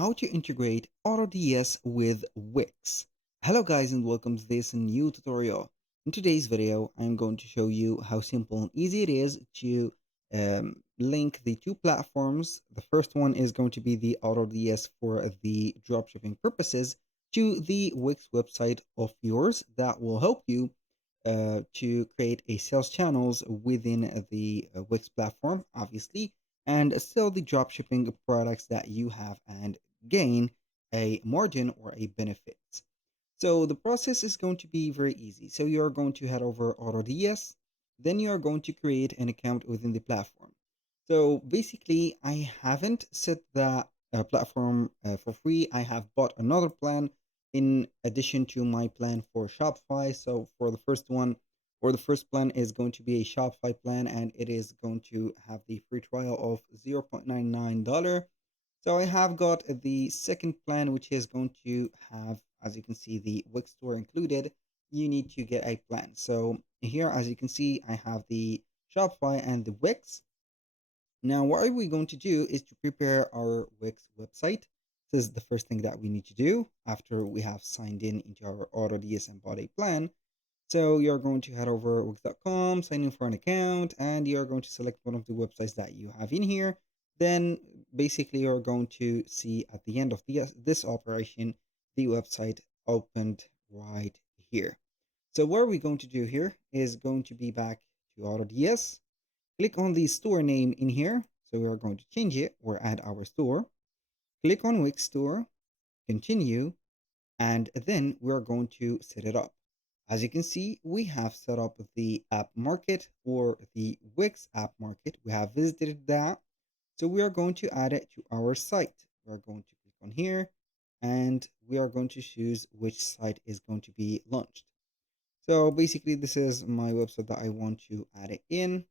how to integrate AutoDS with Wix. Hello guys and welcome to this new tutorial. In today's video, I'm going to show you how simple and easy it is to link the two platforms. The first one is going to be the AutoDS for the dropshipping purposes to the Wix website of yours that will help you to create a sales channels within the Wix platform, obviously, and sell the dropshipping products that you have and gain a margin or a benefit. So the process is going to be very easy. So you're going to head over AutoDS, then you are going to create an account within the platform. So basically, I haven't set that platform for free. I have bought another plan in addition to my plan for Shopify. So for the first one, or the first plan is going to be a Shopify plan, and it is going to have the free trial of $0.99. So I have got the second plan, which is going to have, as you can see, the Wix store included. You need to get a plan. So here, as you can see, I have the Shopify and the Wix. Now, what are we going to do is to prepare our Wix website. This is the first thing that we need to do after we have signed in into our AutoDS and bought a plan. So you're going to head over wix.com, sign in for an account, and you're going to select one of the websites that you have in here. Then basically you're going to see at the end of this operation, the website opened right here. So what we're going to do here is going to be back to AutoDS. Click on the store name in here. So we are going to change it or add our store. Click on Wix store, continue, and then we're going to set it up. As you can see, we have set up the app market or the Wix app market. We have visited that. So we are going to add it to our site. We are going to click on here and we are going to choose which site is going to be launched. So basically this is my website that I want to add it in.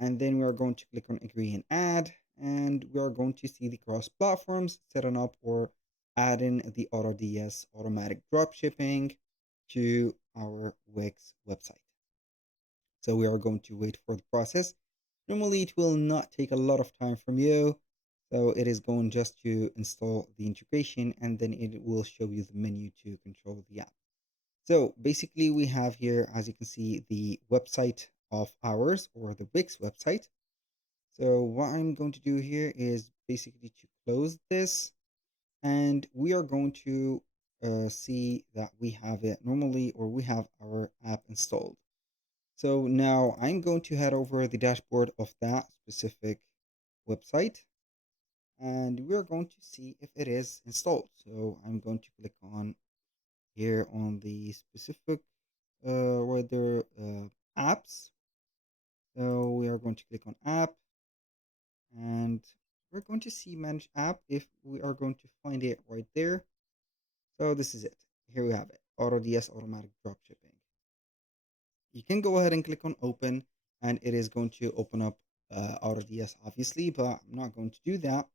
And then we are going to click on agree and add. And we are going to see the cross platforms, setting up or adding the AutoDS automatic dropshipping to our Wix website. So we are going to wait for the process. Normally it will not take a lot of time from you. So it is going just to install the integration and then it will show you the menu to control the app. So basically we have here, as you can see, the website of ours or the Wix website. So what I'm going to do here is basically to close this and we are going to see that we have it normally or we have our app installed. So now I'm going to head over the dashboard of that specific website and we're going to see if it is installed. So I'm going to click on here on the specific whether apps. So we are going to click on app and we're going to see manage app if we are going to find it right there. So this is it. Here we have it, AutoDS automatic dropshipping. You can go ahead and click on open and it is going to open up AutoDS obviously, but I'm not going to do that.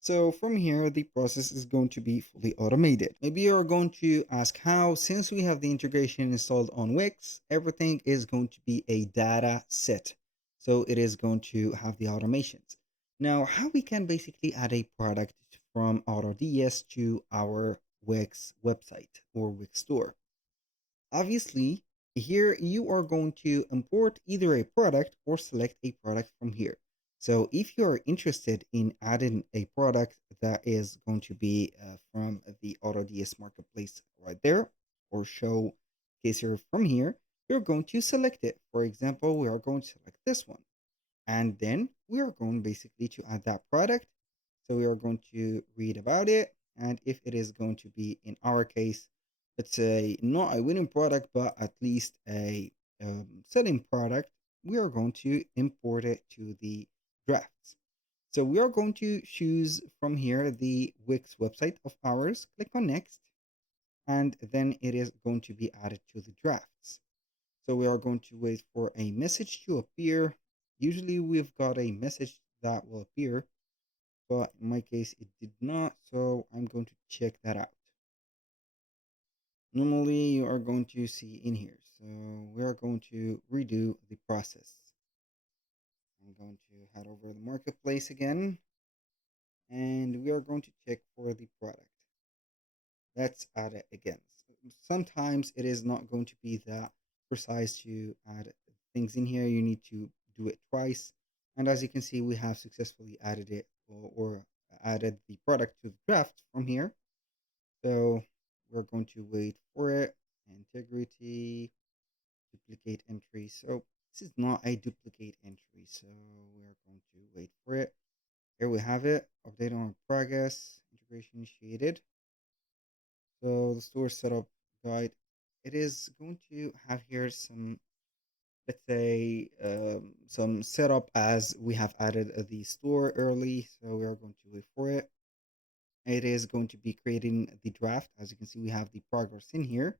So from here, the process is going to be fully automated. Maybe you're going to ask how, since we have the integration installed on Wix, everything is going to be a data set. So it is going to have the automations. Now, how we can basically add a product from AutoDS to our Wix website or Wix store. Obviously, here you are going to import either a product or select a product from here. So if you are interested in adding a product that is going to be from the AutoDS marketplace right there or show caser from here, you're going to select it. For example, we are going to select this one and then we are going basically to add that product. So we are going to read about it. And if it is going to be, in our case, let's say not a winning product, but at least a selling product, we are going to import it to the drafts. So we are going to choose from here the Wix website of ours, click on next, and then it is going to be added to the drafts. So we are going to wait for a message to appear. Usually we've got a message that will appear, but in my case it did not, so I'm going to check that out. Normally you are going to see in here, so we are going to redo the process. I'm going to head over the marketplace again and we are going to check for the let's add it again. Sometimes it is not going to be that precise to add things in here. You need to do it twice. And as you can see, we have successfully added it or added the product to the draft from here. So we're going to wait for it. Integrity, duplicate entry. So this is not a duplicate entry. So we're going to wait for it. Here we have it. Update on progress. Integration initiated. So the store setup guide. It is going to have here some, let's say, some setup as we have added the store early. So we are going to wait for it. It is going to be creating the draft. As you can see, we have the progress in here.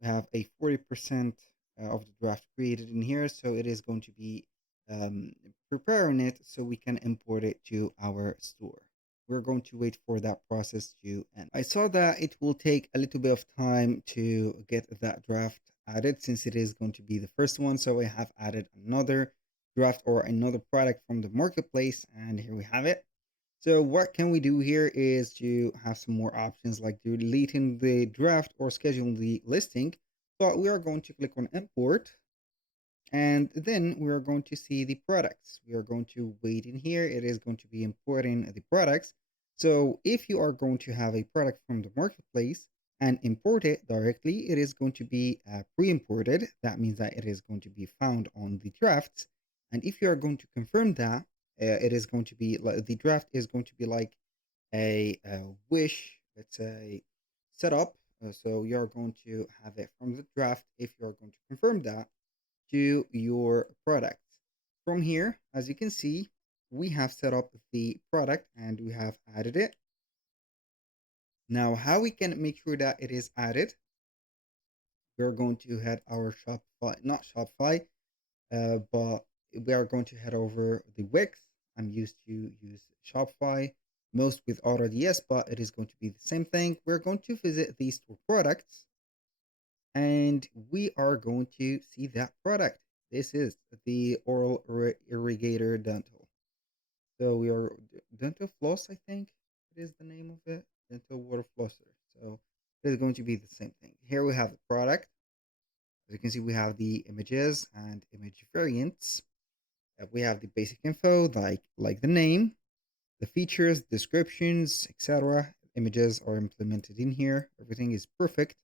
We have a 40% of the draft created in here. So it is going to be um, preparing it so we can import it to our store. We're going to wait for that process to end. I saw that it will take a little bit of time to get that draft added since it is going to be the first one. So I have added another draft or another product from the marketplace, and here we have it. So what can we do here is to have some more options like deleting the draft or scheduling the listing. But we are going to click on import, and then we are going to see the products. We are going to wait in here. It is going to be importing the products. So if you are going to have a product from the marketplace and import it directly, it is going to be pre-imported. That means that it is going to be found on the drafts. And if you are going to confirm that, it is going to be like the draft is going to be like a wish, let's say, setup. So you're going to have it from the draft if you're going to confirm that to your product. From here, as you can see, we have set up the product and we have added it. Now, how we can make sure that it is added, we're going to head our Shopify, not Shopify, but we are going to head over the Wix. I'm used to use Shopify, most with AutoDS, but it is going to be the same thing. We're going to visit these two products and we are going to see that product. This is the oral irrigator dental. So we are dental floss, I think it is the name of it, dental water flosser. So it is going to be the same thing. Here we have the product. As you can see, we have the images and image variants. We have the basic info like the name, the features, descriptions, etc. Images are implemented in here. Everything is perfect.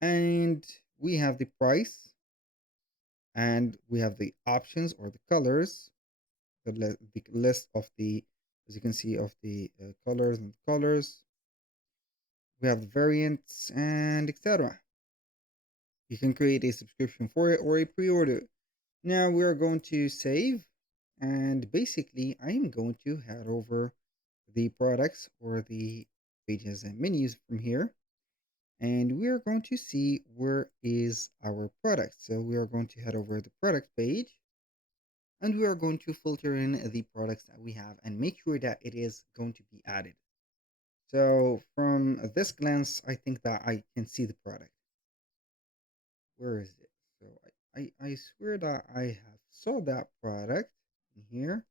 And we have the price, and we have the options or the colors, the list of the, as you can see, of the colors and colors. We have the variants and etc. You can create a subscription for it or a pre-order. Now we are going to save, and basically I am going to head over the products or the pages and menus from here, and we are going to see where is our product. So we are going to head over the product page, and we are going to filter in the products that we have and make sure that it is going to be added. So from this glance, I think that I can see the product. Where is it? So I swear that I have saw that product in here.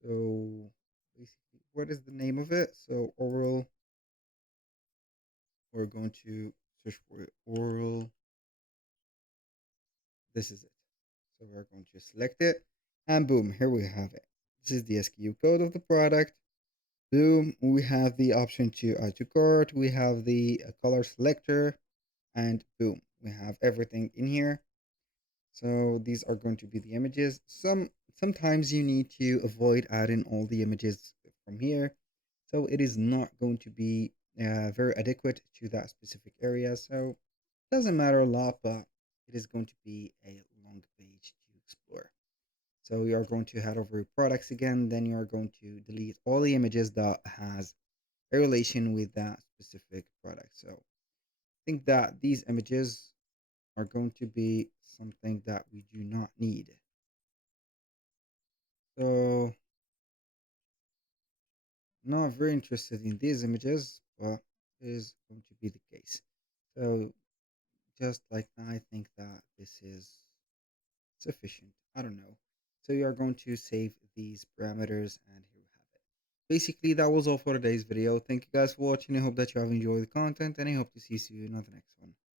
So basically, what is the name of it? So oral, we're going to search for it. Oral, this is it. So we're going to select it, and boom, here we have it. This is the SKU code of the product. Boom, we have the option to add to cart. We have the color selector, and boom, we have everything in here. So these are going to be the images. Sometimes you need to avoid adding all the images from here. So it is not going to be very adequate to that specific area. So it doesn't matter a lot, but it is going to be a long page to explore. So you are going to head over products again, then you are going to delete all the images that has a relation with that specific product. So I think that these images are going to be something that we do not need. So not very interested in these images, but it is going to be the case. So just like that, I think that this is sufficient. I don't know. So you are going to save these parameters, and here we have it. Basically, that was all for today's video. Thank you guys for watching. I hope that you have enjoyed the content, and I hope to see you in the next one.